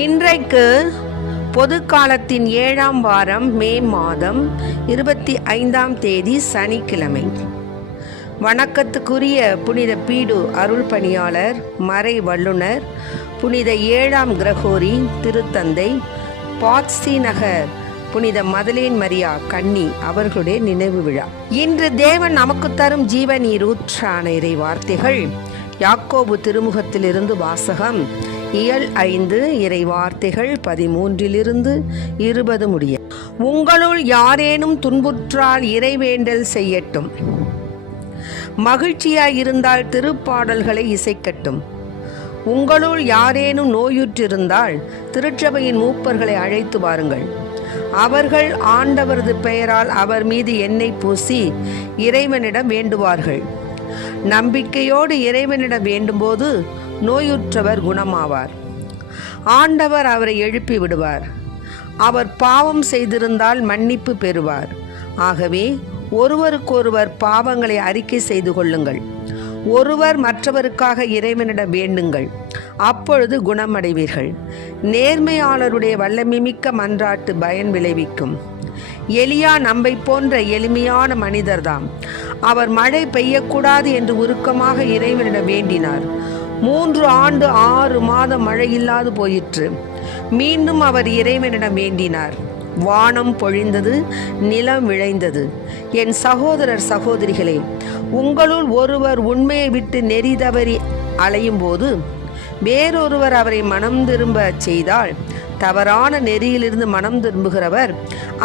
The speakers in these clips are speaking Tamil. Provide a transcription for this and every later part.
இன்றைக்கு பொது காலத்தின் 7ஆம் வாரம் மே மாதம் 25ஆம் தேதி சனிக்கிழமை. வணக்கத்துக்குரிய புனித பீடு அருள் பணியாளர் மறை வல்லுனர் புனித 7ஆம் கிரகோரி திருத்தந்தை பாட்சி நகர் புனித மதலேன் மரியா கன்னி அவர்களுடைய நினைவு விழா. இன்று தேவன் நமக்கு தரும் ஜீவநீர் ஊற்றான இறை வார்த்தைகள் யாக்கோபு திருமுகத்திலிருந்து வாசகம். இயல் 5 இறை வார்த்தைகள் 13 20 முடிய. உங்களுள் யாரேனும் துன்புற்றால் இறைவேண்டல் செய்யட்டும். மகிழ்ச்சியாயிருந்தால் திருப்பாடல்களை இசைக்கட்டும். உங்களுள் யாரேனும் நோயுற்றிருந்தால் திருச்சபையின் மூப்பர்களை அழைத்து வாருங்கள். அவர்கள் ஆண்டவரது பெயரால் அவர் மீது எண்ணெய் பூசி இறைவனிடம் வேண்டுவார்கள். நம்பிக்கையோடு இறைவனிடம் வேண்டும்போது நோயுற்றவர் குணமாவார். ஆண்டவர் அவரை எழுப்பி விடுவார். அவர் பாவம் செய்திருந்தால் மன்னிப்பு பெறுவார். ஆகவே ஒருவருக்கொருவர் பாவங்களை அறிக்கை செய்து கொள்ளுங்கள். ஒருவர் மற்றவருக்காக இறைவனிடம் வேண்டுங்கள், அப்பொழுது குணமடைவீர்கள். நேர்மையாளருடைய வல்லமைமிக்க மன்றாட்டு பயன் விளைவிக்கும். எலியா நம்மை போன்ற எளிமையான மனிதர்தாம். அவர் மழை பெய்யக்கூடாது என்று உருக்கமாக இறைவனிடம் வேண்டினார். 3 ஆண்டு 6 மாதம் மழை இல்லாது போயிற்று. மீண்டும் அவர் இறைவனிடம் வேண்டினார். வானம் பொழிந்தது, நிலம் விளைந்தது. என் சகோதரர் சகோதரிகளே, உங்களுள் ஒருவர் உண்மையை விட்டு நெறி தவறி அலையும் போது வேறொருவர் அவரை மனம் திரும்ப செய்தால், தவறான நெறியிலிருந்து மனம் திரும்புகிறவர்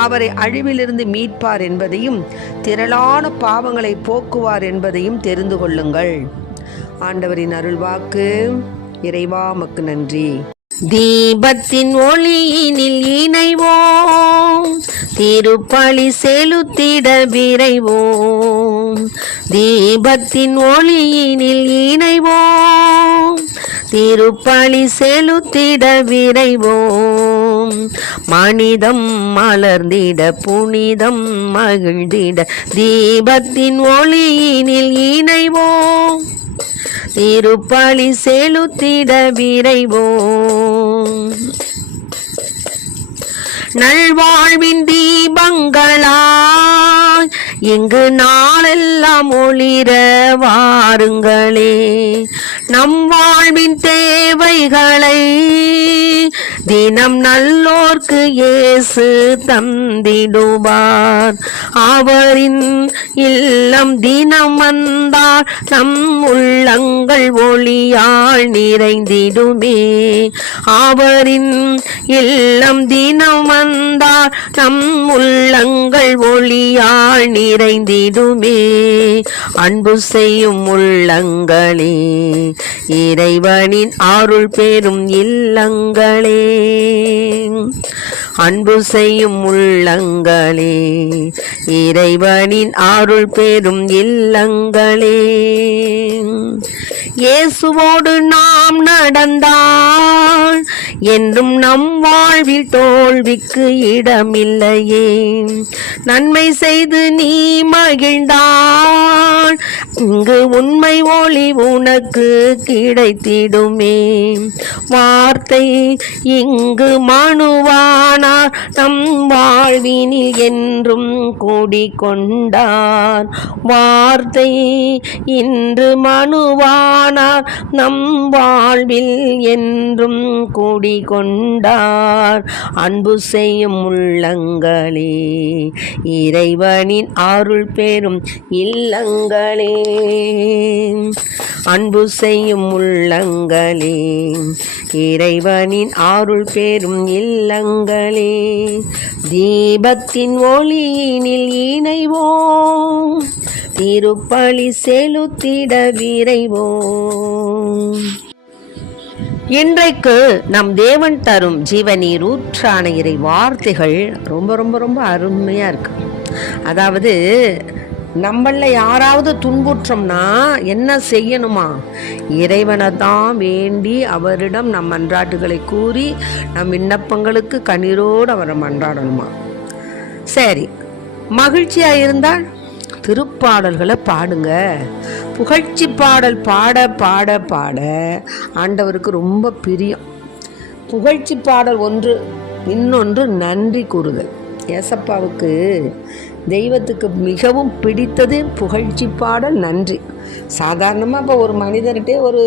அவரை அழிவிலிருந்து மீட்பார் என்பதையும் திரளான பாவங்களை போக்குவார் என்பதையும் தெரிந்து கொள்ளுங்கள். ஆண்டவரின் அருள்வாக்கு. இறைவா உமக்கு நன்றி. தீபத்தின் ஒளியினில் இணைவோம், திருப்பலி செலுத்திட விரைவோம். தீபத்தின் ஒளியினில் இணைவோம், திருப்பலி செலுத்திட விரைவோம். மனிதம் மலர்ந்திட புனிதம் மகிழ்ந்திட தீபத்தின் ஒளியினில் இணைவோம், திருப்பலி செலுத்திட விரைவோம். நல்வாழ்வின் தீபங்களாய் இங்கு நாளெல்லாம் ஒளிர வாருங்களே. நம் வாழ்வின் தேவைகளை தினம் நல்லோர்க்கு இயேசு தந்திடுவார். அவரின் இல்லம் தினம் வந்தால் நம் உள்ளங்கள் ஒளியால் நிறைந்திடுமே. அவரின் இல்லம் தினம் வந்தால் நம் உள்ளங்கள் ஒளியால் நிறைந்திடுமே. அன்பு செய்யும் உள்ளங்களே, இறைவனின் அருள் பெறும் இல்லங்களே. அன்பு செய்யும் உள்ளங்களே, இறைவனின் அருள் பெறும் இல்லங்களே. இயேசுவோடு நாம் நடந்தால் என்றும் நம் வாழ்வில் தோல்விக்கு இடமில்லையே. நன்மை செய்து நீ மகிழ்ந்தால் இங்கு உண்மை ஒளி உனக்கு கிடைத்திடுமே. வார்த்தை இங்கு மனுவானார், நம் வாழ்வினில் என்றும் கூடிக்கொண்டார். வார்த்தை இன்று மனுவானார், நம் வாழ்வில் என்றும் கூடிக்கொண்டார். அன்பு செய்யும் உள்ளங்களே, இறைவனின் அருள் பெறும் இல்லங்களே. அன்பு செய்யும் உள்ளங்களே, இறைவனின் அருள் பெறும் இல்லங்களே. தீபத்தின் ஒளியினில் இணைவோம், திருப்பலி செலுத்திட விரைவோம். இன்றைக்கு நம் தேவன் தரும் ஜீவநீர் ஊற்றான இறை வார்த்தைகள் ரொம்ப ரொம்ப ரொம்ப அருமையாக இருக்கு. அதாவது நம்மள யாராவது துன்புற்றோம்னா என்ன செய்யணுமா? இறைவனை தான் வேண்டி அவரிடம் நம் மன்றாட்டுகளை கூறி நம் விண்ணப்பங்களுக்கு கண்ணீரோடு அவரை மன்றாடணுமா. சரி, மகிழ்ச்சியாக இருந்தால் திருப்பாடல்களை பாடுங்க. புகழ்ச்சி பாடல் பாட பாட பாட ஆண்டவருக்கு ரொம்ப பிரியம். புகழ்ச்சி பாடல் ஒன்று, இன்னொன்று நன்றி கூறுதல். ஏசப்பாவுக்கு தெய்வத்துக்கு மிகவும் பிடித்தது புகழ்ச்சி பாடல், நன்றி. சாதாரணமாக இப்போ ஒரு மனிதர்கிட்டே ஒரு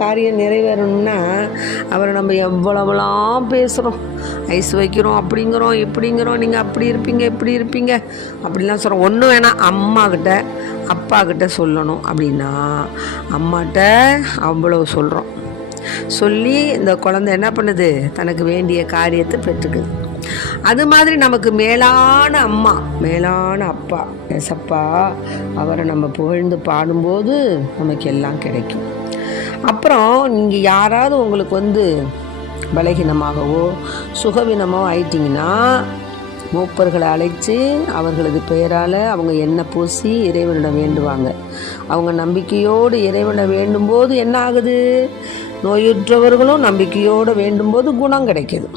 காரியம் நிறைவேறணும்னா அவரை நம்ம எவ்வளவெல்லாம் பேசுகிறோம், ஐஸ் வைக்கிறோம், அப்படிங்கிறோம் இப்படிங்கிறோம், நீங்கள் அப்படி இருப்பீங்க இப்படி இருப்பீங்க அப்படிலாம் சொல்கிறோம். ஒன்றும் வேணாம், அம்மாக்கிட்ட அப்பாக்கிட்ட சொல்லணும் அப்படின்னா அம்மாட்ட அவ்வளோ சொல்கிறோம். சொல்லி இந்த குழந்தை என்ன பண்ணுது, தனக்கு வேண்டிய காரியத்தை பெற்றுக்குது. அது மாதிரி நமக்கு மேலான அம்மா, மேலான அப்பா ஏசப்பா, அவரை நம்ம புகழ்ந்து பாடும்போது நமக்கு எல்லாம் கிடைக்கும். அப்புறம் நீங்கள் யாராவது உங்களுக்கு பலகீனமாகவோ சுகவீனமோ ஆயிட்டிங்கன்னா மூப்பர்களை அழைச்சி அவர்களது பெயரால் அவங்க எண்ணெய் பூசி இறைவனிடம் வேண்டுவாங்க. அவங்க நம்பிக்கையோடு இறைவனை வேண்டும்போது என்ன ஆகுது, நோயுற்றவர்களும் நம்பிக்கையோடு வேண்டும்போது குணம் கிடைக்கிது.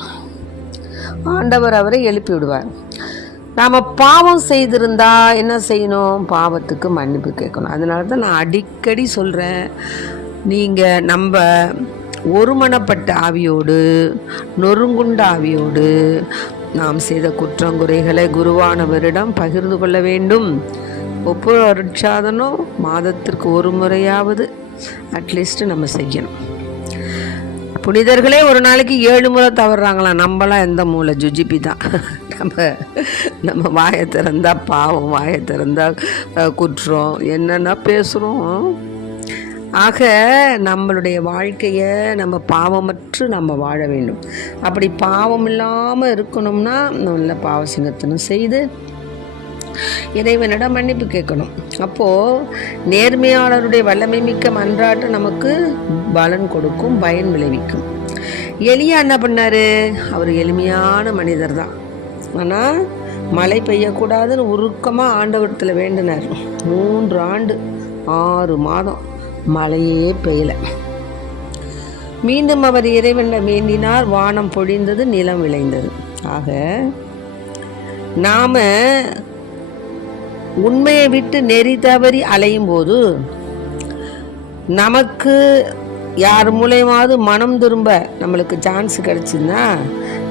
ஆண்டவர் அவரை எழுப்பி விடுவார். நாம் பாவம் செய்திருந்தா என்ன செய்யணும், பாவத்துக்கு மன்னிப்பு கேட்கணும். அதனால தான் நான் அடிக்கடி சொல்கிறேன், நீங்கள் நம்ம ஒருமனப்பட்ட ஆவியோடு நொறுங்குண்ட ஆவியோடு நாம் செய்த குற்றங்குறைகளை குருவானவரிடம் பகிர்ந்து கொள்ள வேண்டும். ஒவ்வொரு அருட்சாதனம் மாதத்திற்கு ஒரு முறையாவது அட்லீஸ்ட் நம்ம செய்யணும். புனிதர்களே ஒரு நாளைக்கு 7 முறை தவறுறாங்களாம். நம்மளாம் எந்த மூளை ஜுஜிபி தான். நம்ம வாயை திறந்தா பாவம், வாயை திறந்தா குற்றம், என்னென்ன பேசுகிறோம். ஆக நம்மளுடைய வாழ்க்கையை நம்ம பாவமற்று நம்ம வாழ வேண்டும். அப்படி பாவம் இல்லாமல் இருக்கணும்னா நல்ல பாவ சிங்கத்தனம் செய்து இறைவனிடம் மன்னிப்பு கேட்கணும். அப்போது நேர்மையாளருடைய வல்லமை மிக்க மன்றாட்டு நமக்கு பலன் கொடுக்கும், பயன் விளைவிக்கும். எலியா என்ன பண்ணார், அவர் எளிமையான மனிதர் தான். ஆனால் மழை பெய்யக்கூடாதுன்னு உருக்கமாக ஆண்டவரத்தில் வேண்டினார். 3 ஆண்டு 6 மாதம் மழையே பெய்யலை. மீண்டும் அவர் இறைவனை வேண்டினார், வானம் பொழிந்தது, நிலம் விளைந்தது. ஆக நாம் உண்மையை விட்டு நெறி தவறி அலையும் போது நமக்கு யார் மூலமாவது மனம் திரும்ப நம்மளுக்கு சான்ஸ் கிடைச்சுன்னா,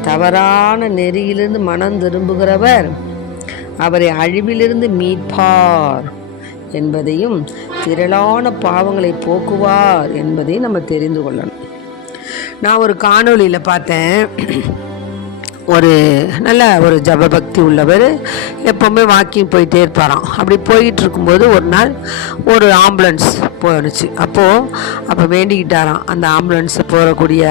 தவறான நெறியிலிருந்து மனம் திரும்புகிறவர் அவரை அழிவிலிருந்து மீட்பார் என்பதையும் திரளான பாவங்களை போக்குவார் என்பதையும் நம்ம தெரிந்து கொள்ளணும். நான் ஒரு காணொளியில் பார்த்தேன், ஒரு நல்ல ஒரு ஜபபக்தி உள்ளவர் எப்போவுமே வாக்கிங் போயிட்டே இருப்பாராம். அப்படி போயிட்டு இருக்கும்போது ஒரு நாள் ஒரு ஆம்புலன்ஸ் போயிடுச்சு. அப்போ வேண்டிக்கிட்டாராம், அந்த ஆம்புலன்ஸை போகக்கூடிய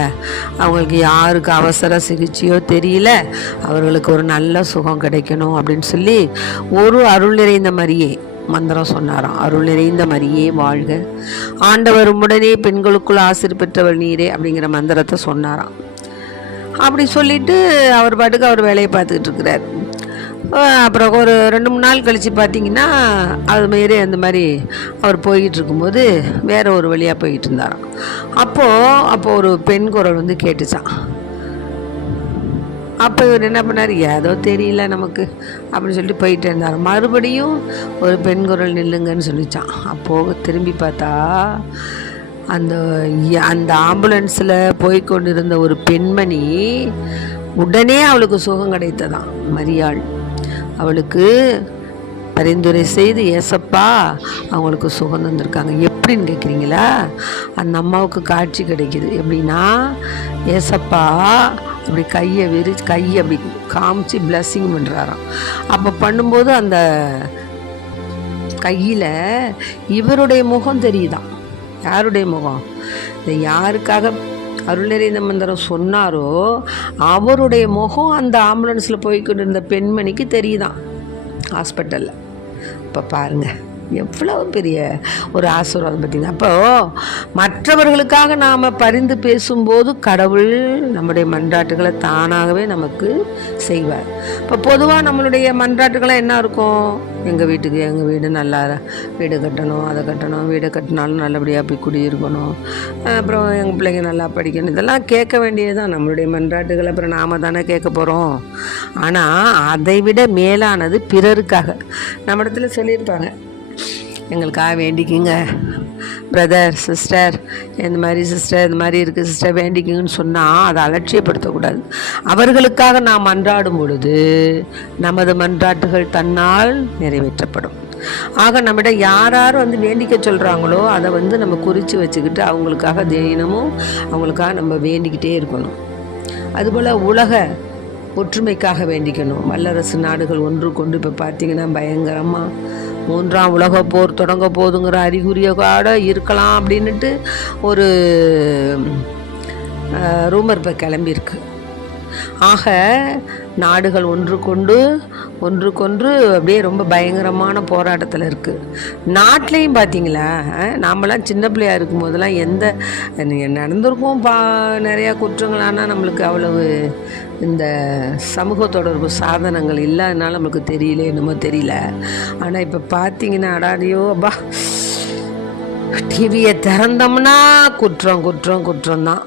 அவங்களுக்கு யாருக்கு அவசர சிகிச்சையோ தெரியல, அவர்களுக்கு ஒரு நல்ல சுகம் கிடைக்கணும் அப்படின்னு சொல்லி ஒரு அருள் நிறைந்த மாதிரியே மந்திரம் சொன்னாராம். அருள் நிறைந்த மரியே வாழ்க, ஆண்டவர் உடனே பெண்களுக்குள் ஆசீர் பெற்றவள் நீரே அப்படிங்கிற மந்திரத்தை சொன்னாராம். அப்படி சொல்லிட்டு அவர் பாட்டுக்கு அவர் வேலையை பார்த்துக்கிட்டு இருக்கிறார். அப்புறம் ஒரு 2-3 நாள் கழித்து பார்த்தீங்கன்னா அதுமாரி அந்த மாதிரி அவர் போய்கிட்டு இருக்கும்போது வேறு ஒரு வழியாக போய்கிட்டு இருந்தாராம். அப்போது ஒரு பெண் குரல் கேட்டுச்சான். அப்போ இவர் என்ன பண்ணார், ஏதோ தெரியல நமக்கு அப்படின்னு சொல்லிட்டு போயிட்டே இருந்தார். மறுபடியும் ஒரு பெண் குரல் நில்லுங்கன்னு சொல்லிச்சான். அப்போது திரும்பி பார்த்தா அந்த ஆம்புலன்ஸில் போய்கொண்டிருந்த ஒரு பெண்மணி உடனே அவளுக்கு சுகம் கிடைத்ததாம். மரியாள் அவளுக்கு பரிந்துரை செய்து ஏசப்பா அவங்களுக்கு சுகம் தந்திருக்காங்க. எப்படின்னு கேட்குறீங்களா, அந்த அம்மாவுக்கு காட்சி கிடைக்கிது. எப்படின்னா ஏசப்பா அப்படி கையை அப்படி காமிச்சு பிளஸ்ஸிங் பண்ணுறாராம். அப்போ பண்ணும்போது அந்த கையில் இவருடைய முகம் தெரியுதான். யாருடைய முகம், இந்த யாருக்காக அருள் நிறைந்த மந்திரம் சொன்னாரோ அவருடைய முகம் அந்த ஆம்புலன்ஸில் போய்கிட்டு இருந்த பெண்மணிக்கு தெரியுதான் ஹாஸ்பிட்டலில். இப்போ பாருங்கள் எவ்வளோ பெரிய ஒரு ஆசீர்வாதம் பார்த்தீங்கன்னா. அப்போது மற்றவர்களுக்காக நாம் பரிந்து பேசும்போது கடவுள் நம்முடைய மன்றாட்டுகளை தானாகவே நமக்கு செய்வார். இப்போ பொதுவாக நம்மளுடைய மன்றாட்டுகளை என்ன இருக்கும், எங்கள் வீடு நல்லா வீடு கட்டணும், அதை கட்டணும், வீடு கட்டினாலும் நல்லபடியாக போய் குடியிருக்கணும், அப்புறம் எங்கள் பிள்ளைங்க நல்லா படிக்கணும், இதெல்லாம் கேட்க வேண்டியதுதான் நம்மளுடைய மன்றாட்டுகள். அப்புறம் நாம் தானே கேட்க போகிறோம். ஆனால் அதை விட மேலானது பிறருக்காக. நம்ம இடத்துல சொல்லியிருப்பாங்க, எங்களுக்காக வேண்டிக்கிங்க, பிரதர் சிஸ்டர் இந்த மாதிரி சிஸ்டர் இந்த மாதிரி இருக்குது சிஸ்டர் வேண்டிக்குங்கன்னு சொன்னால் அதை அலட்சியப்படுத்தக்கூடாது. அவர்களுக்காக நாம் மன்றாடும் பொழுது நமது மன்றாட்டுகள் தன்னால் நிறைவேற்றப்படும். ஆக நம்மிடம் யார் வந்து வேண்டிக்க சொல்கிறாங்களோ அதை வந்து நம்ம குறித்து வச்சுக்கிட்டு அவங்களுக்காக தினமும் அவங்களுக்காக நம்ம வேண்டிக்கிட்டே இருக்கணும். அதுபோல் உலக ஒற்றுமைக்காக வேண்டிக்கணும். வல்லரசு நாடுகள் ஒன்று கொண்டு இப்போ பார்த்திங்கன்னா பயங்கரமாக 3ஆம் உலக போர் தொடங்க போதுங்கிற அறிகுறிய கூட இருக்கலாம் அப்படின்ட்டு ஒரு ரூமர் இப்போ கிளம்பியிருக்கு. ஆக நாடுகள் ஒன்றுக்கொன்று அப்படியே ரொம்ப பயங்கரமான போராட்டத்தில் இருக்குது. நாட்டிலையும் பார்த்தீங்களா, நாமெல்லாம் சின்ன பிள்ளையாக இருக்கும் போதெல்லாம் எந்த நடந்திருக்கும் நிறையா குற்றங்கள். ஆனால் நம்மளுக்கு அவ்வளவு இந்த சமூக தொடர்பு சாதனங்கள் இல்லாதனால நம்மளுக்கு தெரியல, என்னமோ தெரியல. ஆனால் இப்போ பார்த்தீங்கன்னா அடாடியோ அப்பா, டிவியை திறந்தோம்னா குற்றம் தான்.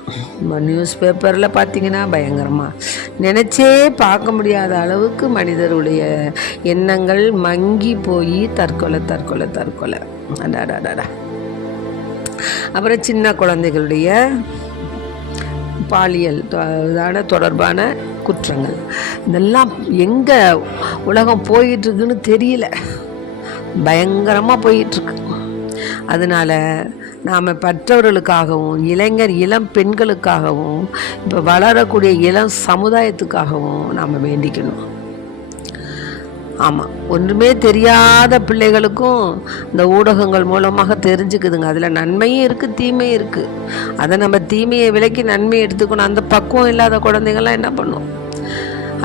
நியூஸ் பேப்பரில் பார்த்தீங்கன்னா பயங்கரமாக நினச்சே பார்க்க முடியாத அளவுக்கு மனிதருடைய எண்ணங்கள் மங்கி போய் தற்கொலை. அடாடாடா. அப்புறம் சின்ன குழந்தைகளுடைய பாலியல் தொடர்பான குற்றங்கள், இதெல்லாம் எங்கே உலகம் போயிட்டுருக்குன்னு தெரியல, பயங்கரமாக போயிட்டுருக்கு. அதனால் நாம் பெற்றவர்களுக்காகவும் இளம் பெண்களுக்காகவும் இப்போ வளரக்கூடிய இளம் சமுதாயத்துக்காகவும் நாம் வேண்டிக்கணும். ஆமாம், ஒன்றுமே தெரியாத பிள்ளைகளுக்கும் இந்த ஊடகங்கள் மூலமாக தெரிஞ்சுக்குதுங்க. அதில் நன்மையும் இருக்குது, தீமையும் இருக்குது. அதை நம்ம தீமையை விலக்கி நன்மையை எடுத்துக்கணும். அந்த பக்குவம் இல்லாத குழந்தைங்கள்லாம் என்ன பண்ணும்?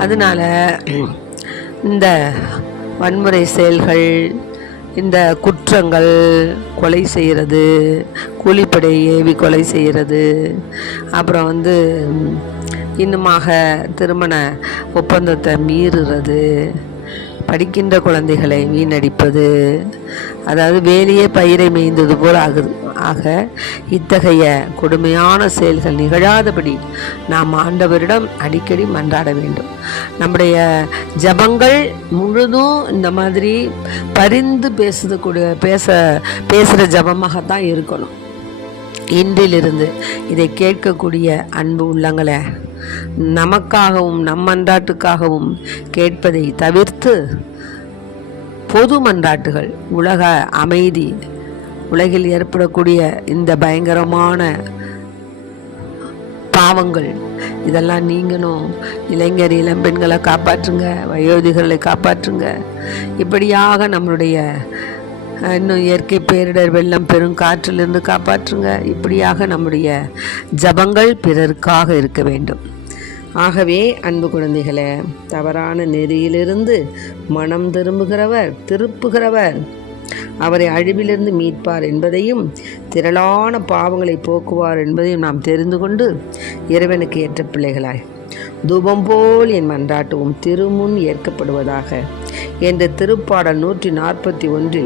அதனால் இந்த வன்முறை செயல்கள், இந்த குற்றங்கள், கொலை செய்கிறது, கூலிப்படை ஏவி கொலை செய்கிறது, அப்புறம் வந்து இன்னுமாக திருமண ஒப்பந்தத்தை மீறுறது, படிக்கின்ற குழந்தைகளை வீணடிப்பது, அதாவது வேலையே பயிரை மேய்ந்தது போல் ஆகுது. ஆக இத்தகைய கொடுமையான செயல்கள் நிகழாதபடி நாம் ஆண்டவரிடம் அடிக்கடி மன்றாட வேண்டும். நம்முடைய ஜபங்கள் முழுதும் இந்த மாதிரி பரிந்து பேசுகிற ஜபமாகத்தான் இருக்கணும். இன்றிலிருந்து இதை கேட்கக்கூடிய அன்பு உள்ளங்களை நமக்காகவும் நம் மன்றாட்டுக்காகவும் கேட்பதை தவிர்த்து பொது மன்றாட்டுகள், உலக அமைதி, உலகில் ஏற்படக்கூடிய இந்த பயங்கரமான பாவங்கள் இதெல்லாம் நீங்கணும். இளைஞர் இளம்பெண்களை காப்பாற்றுங்க, வயோதிகர்களை காப்பாற்றுங்க. இப்படியாக நம்மளுடைய இன்னும் இயற்கை பேரிடர், வெள்ளம், பெருங்காற்றிலிருந்து காப்பாற்றுங்க. இப்படியாக நம்முடைய ஜபங்கள் பிறருக்காக இருக்க வேண்டும். ஆகவே அன்பு குழந்தைகளே, தவறான நெறியிலிருந்து மனம் திருப்புகிறவர் அவரை அழிவிலிருந்து மீட்பார் என்பதையும் திரளான பாவங்களை போக்குவார் என்பதையும் நாம் தெரிந்து கொண்டு இறைவனுக்கு ஏற்ற பிள்ளைகளாய் தூபம் போல் என் மன்றாட்டுவும் திருமுன் ஏற்கப்படுவதாக என்ற திருப்பாடல் 141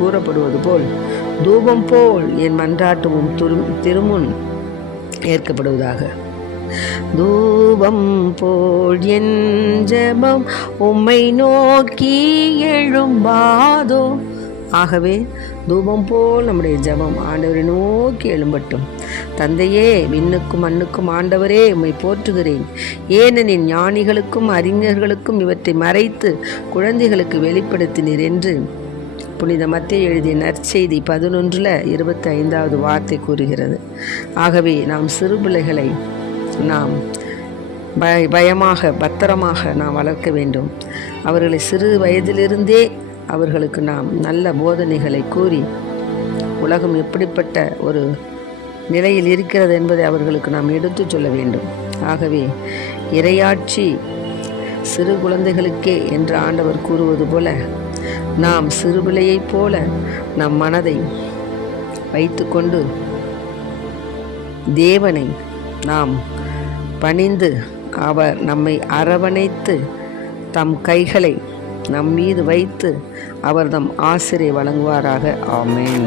கூறப்படுவது போல் தூபம் போல் என் மன்றாட்டுவும் திருமுன் ஏற்கப்படுவதாக. தூபம் போல் என் ஜெபம் உம்மை நோக்கி எழும்பாதோ. ஆகவே தூபம் போல் நம்முடைய ஜெபம் ஆண்டவரை நோக்கி எழும்பட்டும். தந்தையே, விண்ணுக்கும் மண்ணுக்கும் ஆண்டவரே, உம்மை போற்றுகிறேன். ஏனெனில் ஞானிகளுக்கும் அறிஞர்களுக்கும் இவற்றை மறைத்து குழந்தைகளுக்கு வெளிப்படுத்தினீர் என்று புனித மத்தேயு எழுதிய நற்செய்தி 11:25 வார்த்தை கூறுகிறது. ஆகவே நாம் சிறு பிள்ளைகளை நாம் பயமாக பத்திரமாக நாம் வளர்க்க வேண்டும். அவர்களை சிறு வயதிலிருந்தே அவர்களுக்கு நாம் நல்ல போதனைகளை கூறி உலகம் எப்படிப்பட்ட ஒரு நிலையில் இருக்கிறது என்பதை அவர்களுக்கு நாம் எடுத்து சொல்ல வேண்டும். ஆகவே இறையாட்சி சிறு குழந்தைகளுக்கே என்று ஆண்டவர் கூறுவது போல நாம் சிறுபிள்ளையைப் போல நம் மனதை வைத்துக்கொண்டு தேவனை நாம் பணிந்து அவர் நம்மை அரவணைத்து தம் கைகளை நம் மீது வைத்து அவர் தம் ஆசிரை வழங்குவாராக. ஆமென்.